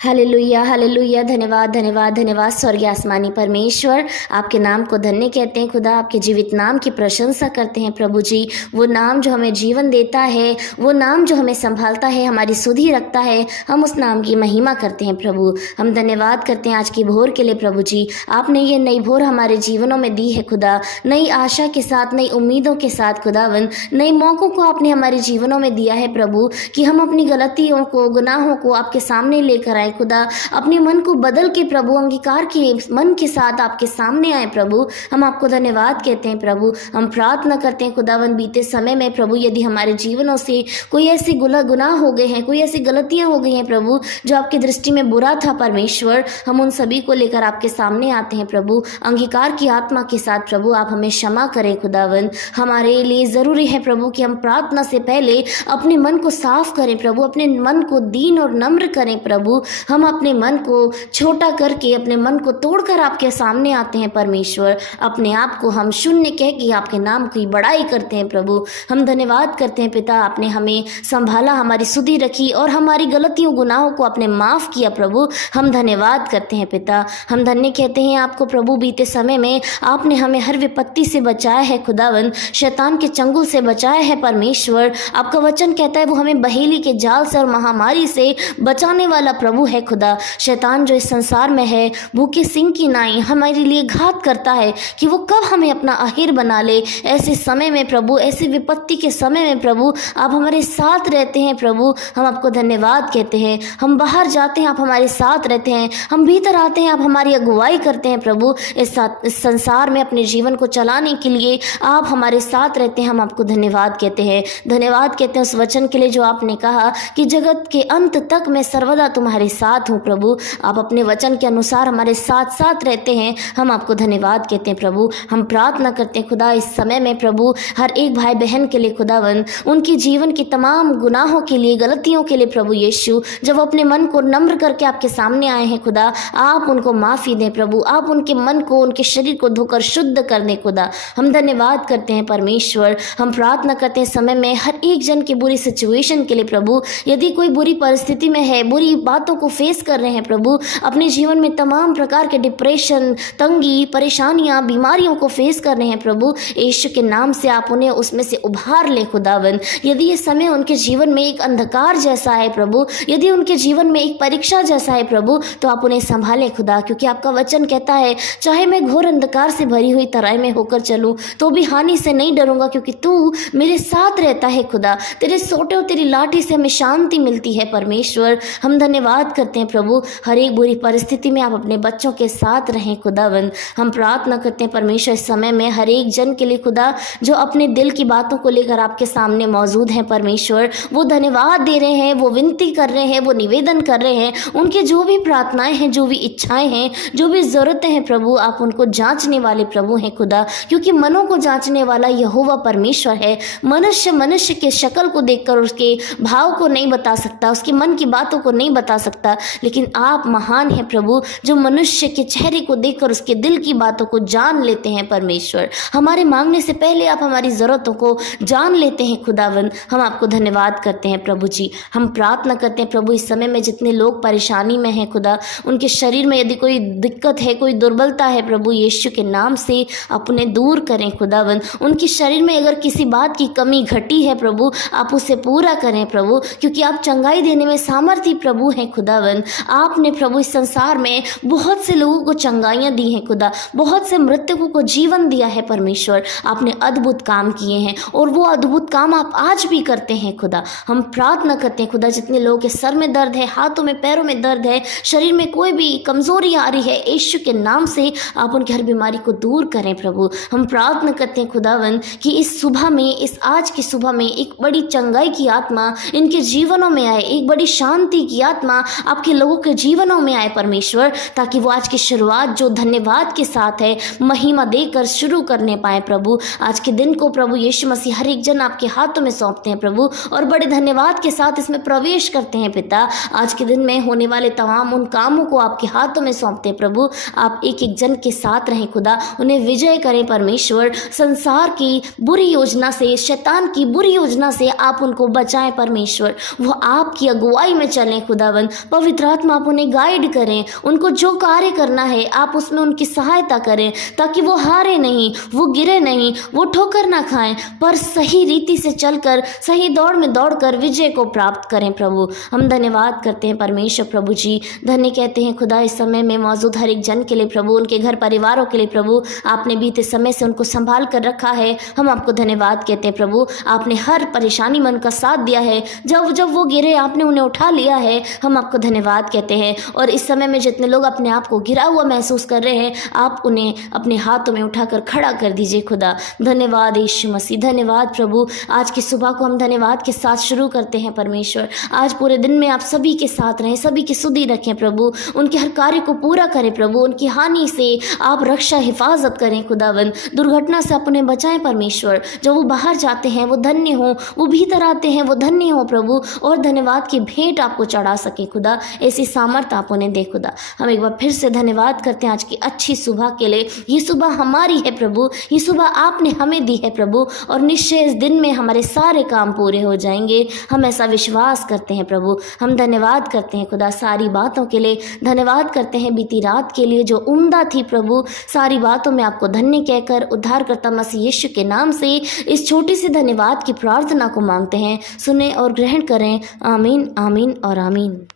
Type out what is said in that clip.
Hallelujah hallelujah. धन्यवाद धन्यवाद धन्यवाद स्वर्गीय आसमानी परमेश्वर, आपके नाम को धन्य कहते हैं खुदा। आपके जीवित नाम की प्रशंसा करते हैं प्रभु जी। वो नाम जो हमें जीवन देता है, वो नाम जो हमें संभालता है, हमारी सुधि रखता है, हम उस नाम की महिमा करते हैं प्रभु। हम धन्यवाद करते हैं आज की भोर के लिए प्रभु जी। आपने ये नई भोर हमारे जीवनों में दी है खुदा, नई आशा के साथ, नई उम्मीदों के साथ खुदावन, नए मौक़ों को आपने हमारे जीवनों में दिया है प्रभु, कि हम अपनी गलतियों को, गुनाहों को आपके सामने लेकर आए खुदा। अपने मन को बदल के प्रभु, अंगीकार के मन के साथ आपके सामने आए प्रभु। हम आपको धन्यवाद कहते हैं प्रभु। हम प्रार्थना करते हैं खुदावन, बीते समय में प्रभु यदि हमारे जीवनों से कोई ऐसे गुनाह हो गए हैं, कोई ऐसी गलतियां हो गई हैं प्रभु जो आपकी दृष्टि में बुरा था परमेश्वर, हम उन सभी को लेकर आपके सामने आते हैं प्रभु। अंगीकार की आत्मा के साथ प्रभु आप हमें क्षमा करें खुदावन। हमारे लिए ज़रूरी है प्रभु कि हम प्रार्थना से पहले अपने मन को साफ करें प्रभु, अपने मन को दीन और नम्र करें प्रभु। हम अपने मन को छोटा करके, अपने मन को तोड़कर आपके सामने आते हैं परमेश्वर। अपने आप को हम शून्य कह के आपके नाम की बड़ाई करते हैं प्रभु। हम धन्यवाद करते हैं पिता, आपने हमें संभाला, हमारी सुधि रखी और हमारी गलतियों गुनाहों को आपने माफ़ किया प्रभु। हम धन्यवाद करते हैं पिता। हम धन्य कहते हैं आपको प्रभु, बीते समय में आपने हमें हर विपत्ति से बचाया है खुदावन, शैतान के चंगुल से बचाया है परमेश्वर। आपका वचन कहता है वो हमें बहेली के जाल से और महामारी से बचाने वाला प्रभु है खुदा। शैतान जो इस संसार में है, भूखे सिंह की नाई हमारे लिए घात करता है कि वो कब हमें अपना आखिर बना ले। ऐसे समय में प्रभु, ऐसी विपत्ति के समय में प्रभु आप हमारे साथ रहते हैं प्रभु। हम आपको धन्यवाद कहते हैं। हम बाहर जाते हैं, आप हमारे साथ रहते हैं। हम भीतर आते हैं, आप हमारी अगुवाई करते हैं प्रभु। इस संसार में अपने जीवन को चलाने के लिए आप हमारे साथ रहते हैं। हम आपको धन्यवाद कहते हैं। धन्यवाद कहते हैं उस वचन के लिए जो आपने कहा कि जगत के अंत तक मैं सर्वदा तुम्हारे साथ हूँ प्रभु। आप अपने वचन के अनुसार हमारे साथ साथ रहते हैं। हम आपको धन्यवाद कहते हैं प्रभु। हम प्रार्थना करते हैं खुदा इस समय में प्रभु, हर एक भाई बहन के लिए खुदावन, उनके जीवन की तमाम गुनाहों के लिए, गलतियों के लिए प्रभु यीशु, जब वो अपने मन को नम्र करके आपके सामने आए हैं खुदा, आप उनको माफ़ी दें प्रभु। आप उनके मन को, उनके शरीर को धोकर शुद्ध कर दें खुदा। हम धन्यवाद करते हैं परमेश्वर। हम प्रार्थना करते हैं समय में हर एक जन की बुरी सिचुएशन के लिए प्रभु। यदि कोई बुरी परिस्थिति में है, बुरी बातों को फेस कर रहे हैं प्रभु, अपने जीवन में तमाम प्रकार के डिप्रेशन, तंगी, परेशानियां, बीमारियों को फेस कर रहे हैं प्रभु, यीशु के नाम से आप उन्हें उसमें से उभार ले खुदावन। यदि ये समय उनके जीवन में एक अंधकार जैसा है प्रभु, यदि उनके जीवन में एक परीक्षा जैसा है प्रभु, तो आप उन्हें संभालें खुदा। क्योंकि आपका वचन कहता है, चाहे मैं घोर अंधकार से भरी हुई तराई में होकर चलूं तो भी हानि से नहीं डरूंगा, क्योंकि तू मेरे साथ रहता है खुदा। तेरे सोटे और तेरी लाठी से हमें शांति मिलती है परमेश्वर। हम धन्यवाद करते हैं प्रभु, हर एक बुरी परिस्थिति में आप अपने बच्चों के साथ रहें खुदावन। हम प्रार्थना करते हैं परमेश्वर इस समय में हर एक जन के लिए खुदा, जो अपने दिल की बातों को लेकर आपके सामने मौजूद हैं परमेश्वर। वो धन्यवाद दे रहे हैं, वो विनती कर रहे हैं, वो निवेदन कर रहे हैं। उनके जो भी प्रार्थनाएं हैं, जो भी इच्छाएं हैं, जो भी ज़रूरतें हैं प्रभु, आप उनको जांचने वाले प्रभु हैं खुदा। क्योंकि मनों को जांचने वाला यहोवा परमेश्वर है। मनुष्य के शक्ल को देखकर उसके भाव को नहीं बता सकता, उसके मन की बातों को नहीं बता सकता, लेकिन आप महान हैं प्रभु, जो मनुष्य के चेहरे को देखकर उसके दिल की बातों को जान लेते हैं परमेश्वर। हमारे मांगने से पहले आप हमारी ज़रूरतों को जान लेते हैं खुदावन। हम आपको धन्यवाद करते हैं प्रभु जी। हम प्रार्थना करते हैं प्रभु, इस समय में जितने लोग परेशानी में हैं खुदा, उनके शरीर में यदि कोई दिक्कत है, कोई दुर्बलता है प्रभु, यीशु के नाम से आप उन्हें दूर करें खुदावन। उनके शरीर में अगर किसी बात की कमी घटी है प्रभु, आप उसे पूरा करें प्रभु, क्योंकि आप चंगाई देने में सामर्थी प्रभु हैं खुदावन। आपने प्रभु इस संसार में बहुत से लोगों को चंगाइयाँ दी हैं खुदा, बहुत से मृतकों को जीवन दिया है परमेश्वर। आपने अद्भुत काम किए हैं और वो अद्भुत काम आप आज भी करते हैं खुदा। हम प्रार्थना करते हैं खुदा, जितने लोगों के सर में दर्द है, हाथों में, पैरों में दर्द है, शरीर में कोई भी कमजोरी आ रही है, यीशु के नाम से आप उनकी हर बीमारी को दूर करें प्रभु। हम प्रार्थना करते हैं खुदावन कि इस सुबह में, इस आज की सुबह में एक बड़ी चंगाई की आत्मा इनके जीवनों में आए, एक बड़ी शांति की आत्मा आपके लोगों के जीवनों में आए परमेश्वर, ताकि वो आज की शुरुआत जो धन्यवाद के साथ है, महिमा देकर शुरू करने पाए प्रभु। आज के दिन को प्रभु यीशु मसीह हर एक जन आपके हाथों में सौंपते हैं प्रभु, और बड़े धन्यवाद के साथ इसमें प्रवेश करते हैं पिता। आज के दिन में होने वाले तमाम उन कामों को आपके हाथों में सौंपते हैं प्रभु। आप एक एक जन के साथ रहें खुदा, उन्हें विजय करें परमेश्वर। संसार की बुरी योजना से, शैतान की बुरी योजना से आप उनको बचाएं परमेश्वर। वो आपकी अगुवाई में चलें खुदावन, पवित्र आत्मा आप उन्हें गाइड करें, उनको जो कार्य करना है आप उसमें उनकी सहायता करें, ताकि वो हारे नहीं, वो गिरे नहीं, वो ठोकर ना खाएं, पर सही रीति से चलकर सही दौड़ में दौड़कर विजय को प्राप्त करें। प्रभु हम धन्यवाद करते हैं परमेश्वर प्रभु जी, धन्य कहते हैं खुदा इस समय में मौजूद हर एक जन के लिए प्रभु, उनके घर परिवारों के लिए प्रभु, आपने बीते समय से उनको संभाल कर रखा है। हम आपको धन्यवाद कहते हैं प्रभु, आपने हर परेशानी में उनका साथ दिया है, जब जब वो गिरे आपने उन्हें उठा लिया है। हम आपको धन्यवाद कहते हैं। और इस समय में जितने लोग अपने आप को गिरा हुआ महसूस कर रहे हैं, आप उन्हें अपने हाथों में उठाकर खड़ा कर दीजिए खुदा। धन्यवाद यीशु मसीह, धन्यवाद प्रभु। आज की सुबह को हम धन्यवाद के साथ शुरू करते हैं परमेश्वर। आज पूरे दिन में आप सभी के साथ रहें, सभी की सुधि रखें प्रभु, उनके हर कार्य को पूरा करें प्रभु, उनकी हानि से आप रक्षा हिफाजत करें खुदावन, दुर्घटना से आप उन्हें बचाएं परमेश्वर। जब वो बाहर जाते हैं वो धन्य हो, वो भीतर आते हैं वो धन्य हो प्रभु, और धन्यवाद की भेंट आपको चढ़ा सके खुदा, ऐसी सामर्थ आप उन्हें दे खुदा। हम एक बार फिर से धन्यवाद करते हैं आज की अच्छी सुबह के लिए। ये सुबह हमारी है प्रभु, ये सुबह आपने हमें दी है प्रभु, और निश्चय इस दिन में हमारे सारे काम पूरे हो जाएंगे, हम ऐसा विश्वास करते हैं प्रभु। हम धन्यवाद करते हैं खुदा सारी बातों के लिए, धन्यवाद करते हैं बीती रात के लिए जो उम्दा थी प्रभु। सारी बातों में आपको धन्य कहकर उद्धारकर्ता मसीह यीशु के नाम से इस छोटी सी धन्यवाद की प्रार्थना को मांगते हैं, सुने और ग्रहण करें। आमीन, आमीन और आमीन।